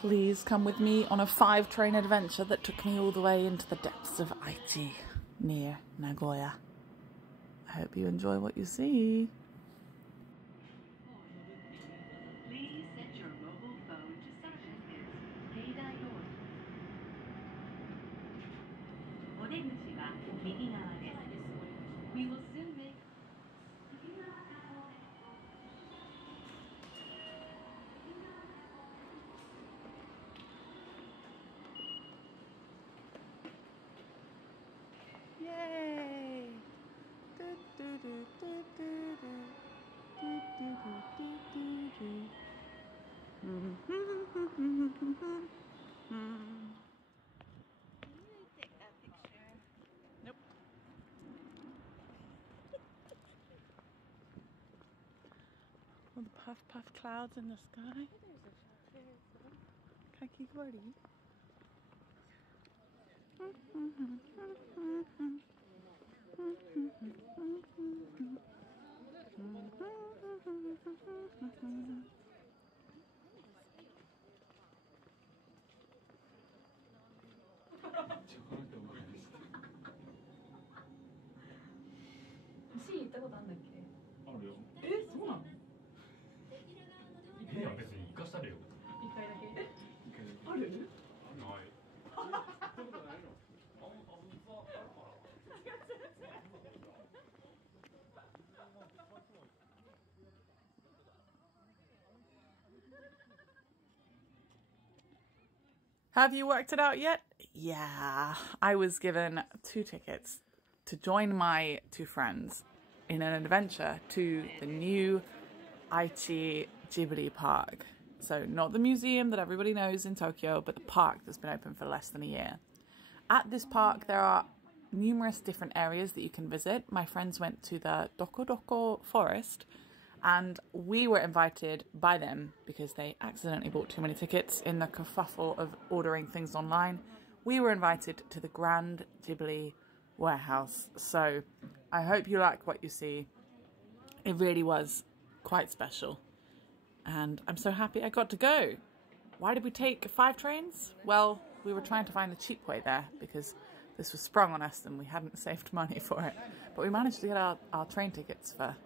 Please come with me on a 5-train adventure that took me all the way into the depths of Aichi, near Nagoya. I hope you enjoy what you see. Please set your mobile phone to silent as Heidai Door. お出口は右側です。We will soon make Yay! take that picture. Nope. All the puff clouds in the sky. Kakigori. C 行ったことあるんだっけ？あるよ。え、そうなの？いや別に行かしたれよ。一回だけ。ある？ない。行ったことないの？Have you worked it out yet? Yeah, I was given 2 tickets to join my 2 friends in an adventure to the new Aichi Ghibli Park. So not the museum that everybody knows in Tokyo, but the park that's been open for less than a year. At this park, there are numerous different areas that you can visit. My friends went to the Doko forest, and we were invited by them because they accidentally bought too many tickets in the kerfuffle of ordering things online. We were invited to the Grand Ghibli Warehouse. So I hope you like what you see. It really was quite special. And I'm so happy I got to go. Why did we take 5 trains? Well, we were trying to find the cheap way there because this was sprung on us and we hadn't saved money for it. But we managed to get our train tickets for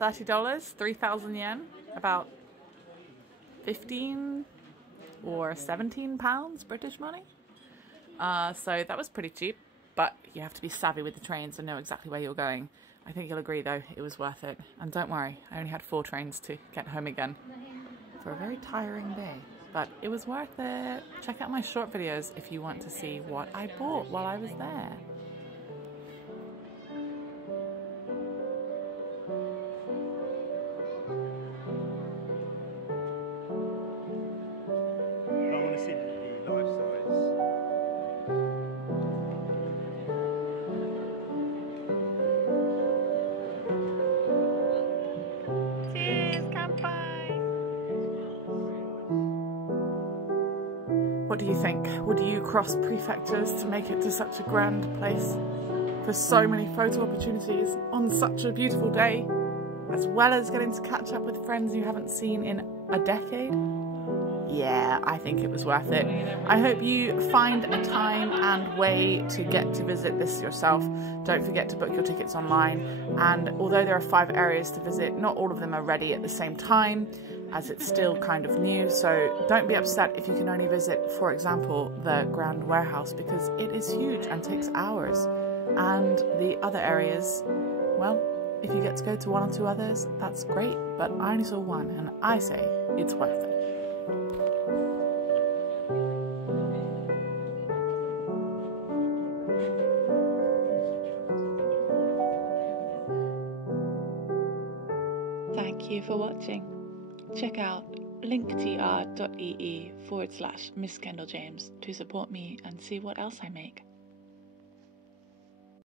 $30, 3,000 yen, about 15 or 17 pounds British money. So that was pretty cheap, but you have to be savvy with the trains and know exactly where you're going. I think you'll agree though, it was worth it. And don't worry, I only had 4 trains to get home again for a very tiring day, but it was worth it. Check out my short videos if you want to see what I bought while I was there. What do you think? Would you cross prefectures to make it to such a grand place for so many photo opportunities on such a beautiful day, as well as getting to catch up with friends you haven't seen in a decade? Yeah, I think it was worth it. I hope you find a time and way to get to visit this yourself. Don't forget to book your tickets online, and although there are 5 areas to visit, not all of them are ready at the same time, as it's still kind of new, so don't be upset if you can only visit, for example, the Grand Warehouse, because it is huge and takes hours. And the other areas, well, if you get to go to 1 or 2 others, that's great, but I only saw 1, and I say it's worth it. Thank you for watching. Check out linktr.ee/Miss Kendall James to support me and see what else I make.